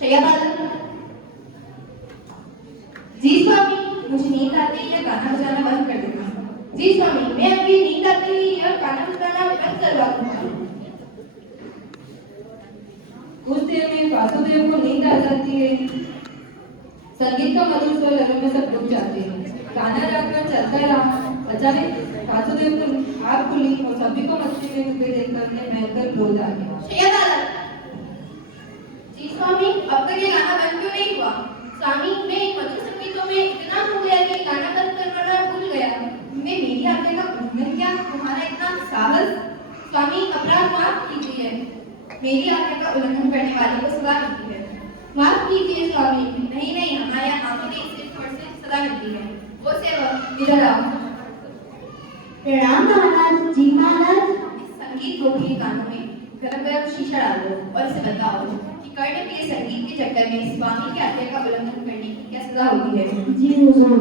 श्रेया बादल। जी स्वामी, मुझे नींद आते ही यह गाना बजाना बंद कर देना। जी स्वामी, मैं अभी नींद आते ही यह गाना बजाना बंद करवा दूंगा। कुछ देर में वासुदेव को नींद आ जाती है। संगीत का मधुर स्वर लहरों में सब डूब जाते हैं। गाना रात में चलता रहा। अचानक वासुदेव को आग खुली और सभी को मस्ती में डूबे देखकर उन्हें भयंकर क्रोध आ गया। श्रेया बादल। जी स्वामी, अब तक ये गाना बंद क्यों नहीं हुआ? स्वामी, मैं इन मधुर संगीतों में इतना खो गया कि गाना बंद करवाना भूल गया। मैं मेरी आज्ञा का उल्लंघन किया, तुम्हारा इतना साहस? स्वामी, अपराध माफ कीजिए। मेरी आज्ञा का उल्लंघन करने वाले को सजा मिलती है। माफ कीजिए स्वामी। नहीं नहीं, हमारे यहाँ आंखों की स्थिति पर से सजा मिलती है। वो सेवक इधर आओ। प्रणाम महाराज। जी महाराज। इस संगीत गोपी कानों में गरम गरम शीशा डालो और इसे बताओ कि कर्ण के संगीत के चक्कर में स्वामी की आज्ञा का उल्लंघन करने की क्या सजा होती है? जी हुजूर।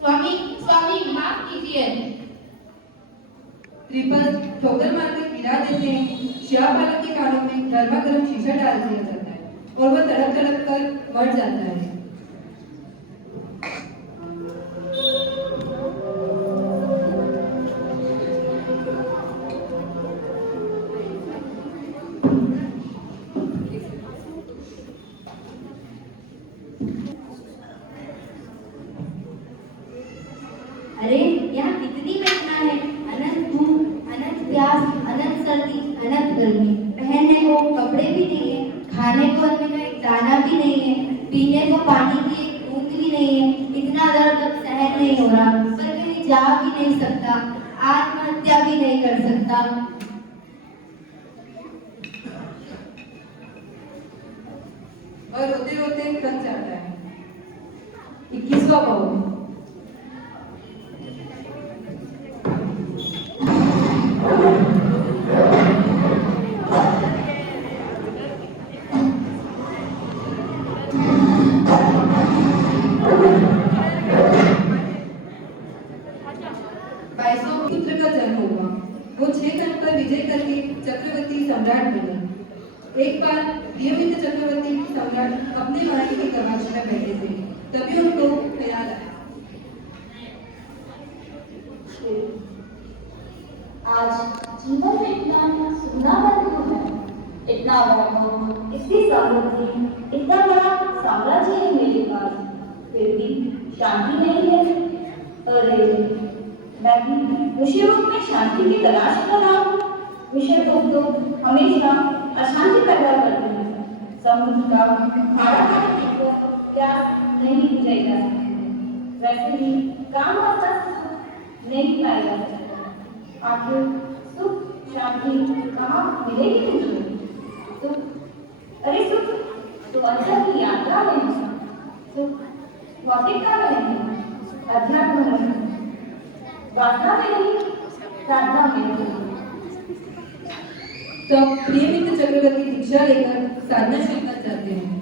स्वामी स्वामी, माफ कीजिए। त्रिपद ठोकर मारकर गिरा देते हैं। शिवापालक के कानों में गर्मा गर्म शीशा डाल दिया जाता है और वह तड़प तड़प कर मर जाता है। अरे यहाँ कितनी घटना है। अनंत धूप, अनंत प्यास, अनंत सर्दी, अनंत गर्मी। पहनने को कपड़े भी नहीं है, खाने को अन्न का एक दाना भी नहीं है, पीने को पानी की एक बूंद भी नहीं है। इतना दर्द अब सहन नहीं हो रहा, पर कहीं जा भी नहीं सकता, आत्महत्या भी नहीं कर सकता। और रोते रोते थक जाता है। 21वां भाव। पुत्र का जन्म हुआ। वो 6 खंड पर विजय करके चक्रवर्ती सम्राट बने। एक बार देवविंद चक्रवर्ती सम्राट अपने महारानी के तमाशे में बैठे थे, तभी उनको ख्याल आया। आज जीवन में इतना सुनना बंद क्यों है? इतना वैभव, इतनी समृद्धि, इतना बड़ा साम्राज्य है मेरे पास, फिर भी शांति नहीं है। अरे मैं भी विषय रूप में शांति की तलाश कर रहा हूँ। विषय रूप तो हमेशा अशांति पैदा करते हैं। समुद्र का खारा पानी को क्या नहीं बुझाई जा सकती, वैसे ही काम का सुख नहीं पाया जा सकता। आखिर सुख शांति कहाँ मिलेगी मुझे? सुख, अरे सुख तो अंतर की यात्रा में है। सुख भौतिकता में नहीं, अध्यात्म में है, वासना में नहीं, साधना में नहीं। तब प्रियमित्र चक्रवर्ती दीक्षा लेकर साधना सीखना चाहते हैं।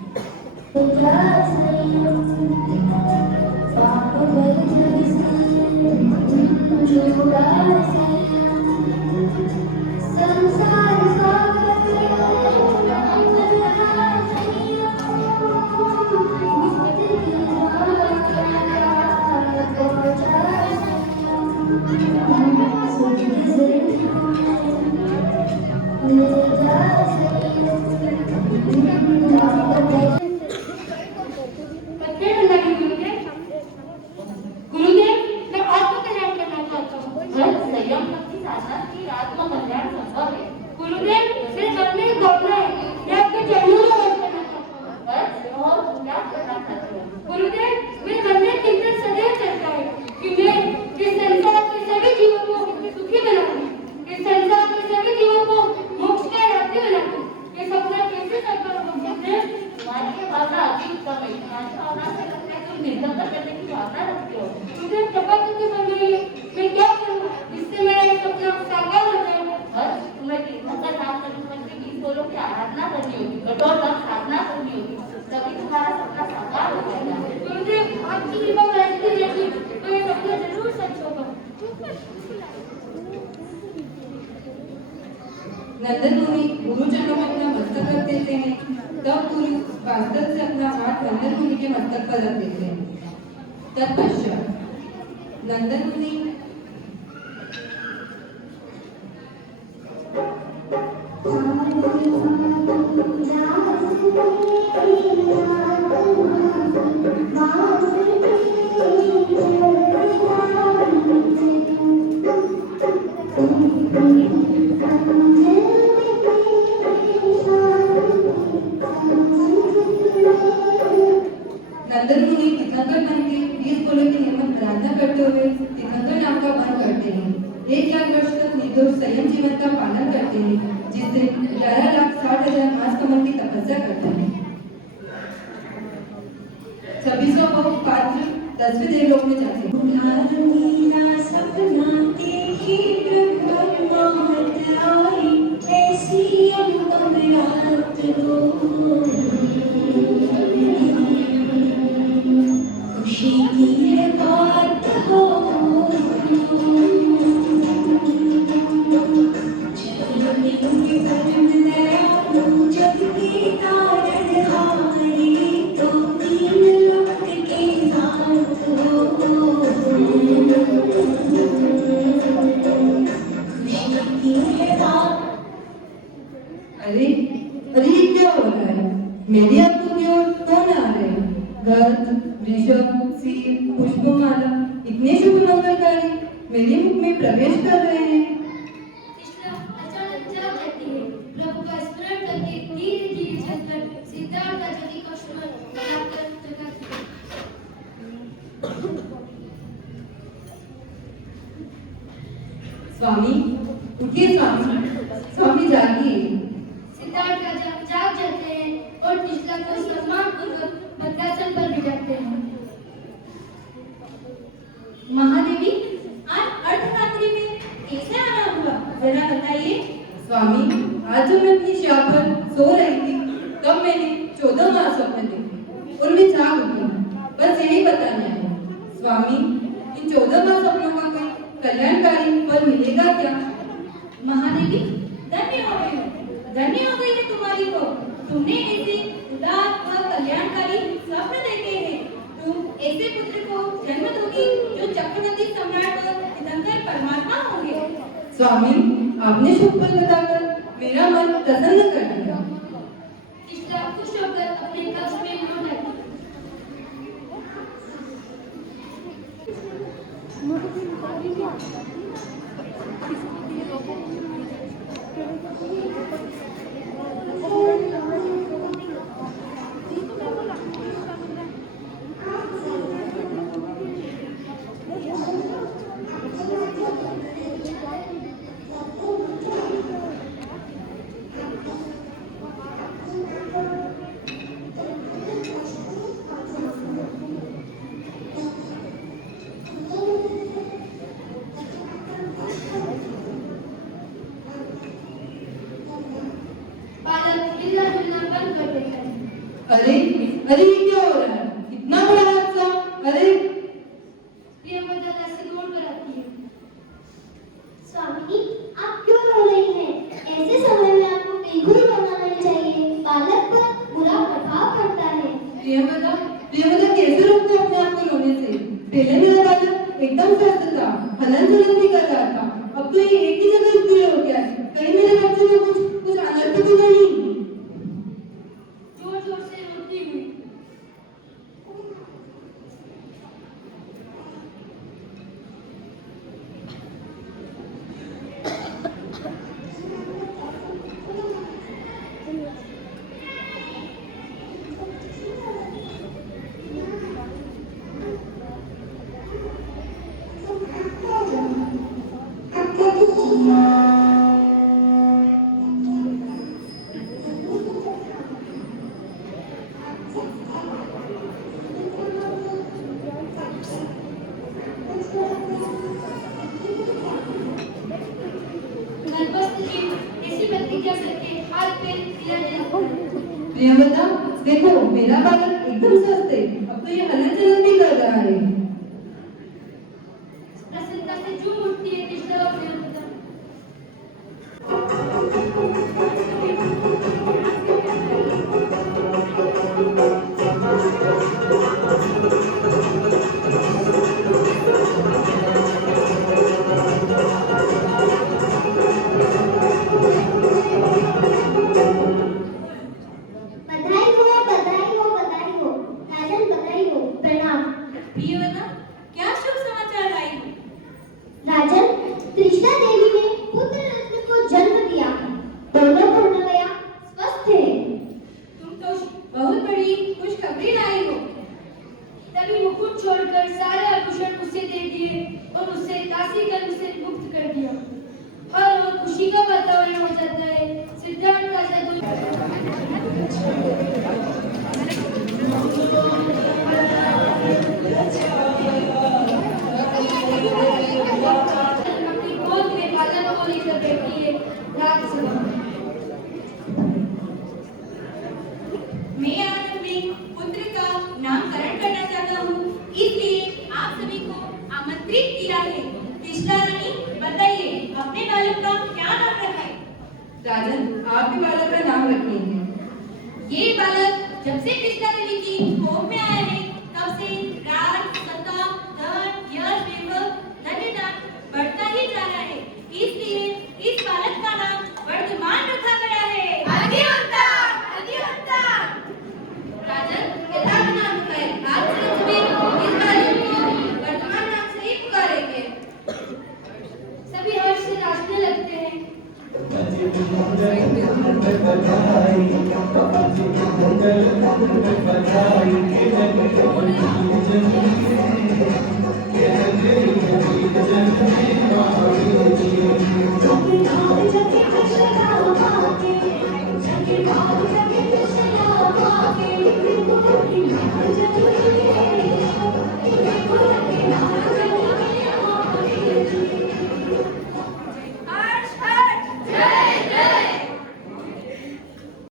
आराधना करनी होगी, कठोर साधना करनी होगी, तभी तुम्हारा सपना साकार हो जाएगा। गुरुदेव आपकी कृपा बरसती रहेगी तो ये सपना जरूर सच होगा। नंदन मुनि गुरुजनों में अपना मस्तक रख देते हैं। तब गुरु वास्तव से अपना हाथ नंदन मुनि के मस्तक पर रख देते हैं। तत्पश्चात नंदन मुनि नंदन मुनि तीर्थंकर बन के 20 फूलों की नियमित आराधना करते हुए तीर्थंकर नाम का वन करते हैं। 1 लाख वर्ष तक निर्दोष संयम जीवन का पालन करते हैं, जिससे 11,60,000 मास कमल की तपस्या करते हैं। 2600 पात्र 10वें देवलोक में जाते हैं। अरे अरे ये क्या हो रहा है? मेरी आंखों की ओर कौन आ रहे हैं? गर्द, ऋषभ, सीर, पुष्पमाला इतने शुभ मंगलकारी मेरे मुख में प्रवेश कर रहे हैं। कृष्णा अचानक जाग जाती है। प्रभु का स्मरण करके धीरे धीरे चलकर सिद्धार्थ राजा की कक्ष में जाकर जगाती है। स्वामी उठिए स्वामी, स्वामी जागिए। सिद्धार्थ राजा जाग जाते हैं और कृष्णा को सम्मान पूर्वक भद्रासन पर बिठाते हैं। महादेवी, आज अर्धरात्रि में कैसे आना हुआ, जरा बताइए। स्वामी आज जब मैं अपनी शैया पर सो रही थी तब मैंने 14 माह स्वप्न देखे और मैं जाग उठी। बस यही बताने आई हूँ। स्वामी इन 14 माह स्वप्नों का कोई कल्याणकारी फल मिलेगा क्या? महादेवी, धन्य हो गई हो, धन्य हो गई है तुम्हारी को। तुमने ऐसे उदार व कल्याणकारी स्वप्न देखे हैं। तुम ऐसे पुत्र को जन्म दोगी जो चक्रवर्ती सम्राट व तीर्थंकर परमात्मा होंगे। स्वामी आपने शुभ फल बताकर मेरा मन प्रसन्न कर दिया। कृष्णा खुश होकर अपने कक्ष में लौट आई। बालक हिलना डुलना बंद कर देता है। अरे अरे ये क्या हो रहा है? इतना बड़ा हादसा! अरे प्रियव्रता दासी दौड़ कर आती है। स्वामी, आप क्यों रो रही हैं? ऐसे समय में आपको बिल्कुल रोना नहीं चाहिए। बालक पर बुरा प्रभाव पड़ता है। प्रियव्रता कैसे रोकूं अपने आप को रोने से? पहले मेरा बालक एकदम स्वस्थ था, हलन चलन भी कर रहा था। अब तो ये एक ही जगह स्थिर हो गया है। कहीं मेरे बच्चे में कुछ अनर्थ तो नहीं? जोर जोर से रोती हुई। प्रियव्रता देखो मेरा बालक एकदम स्वस्थ है। अब तो ये हलन चलन भी कर रहा है। प्रसन्नता से झूम उठती है कृष्णा और प्रियव्रता। मैं आज अपने पुत्र का नामकरण करना चाहता हूँ, इसलिए आप सभी को आमंत्रित किया है। कृष्णा रानी, बताइए अपने बालक का क्या नाम रखा है? राजन, आप भी बालक का नाम रखिए। ये बालक जब से कृष्णा देवी की कोख में आया है, तब से राज, सत्ता, धन, यश, वैभव, धन्यदान बढ़ता ही जा रहा है। इसलिए इस बालक का नाम वर्धमान रखा गया है। राजन, किताब नाम है। आज से सभी इस बालक को वर्तमान नाम से ही पुकारेंगे। सभी हर्ष से नाचने लगते हैं। बधाई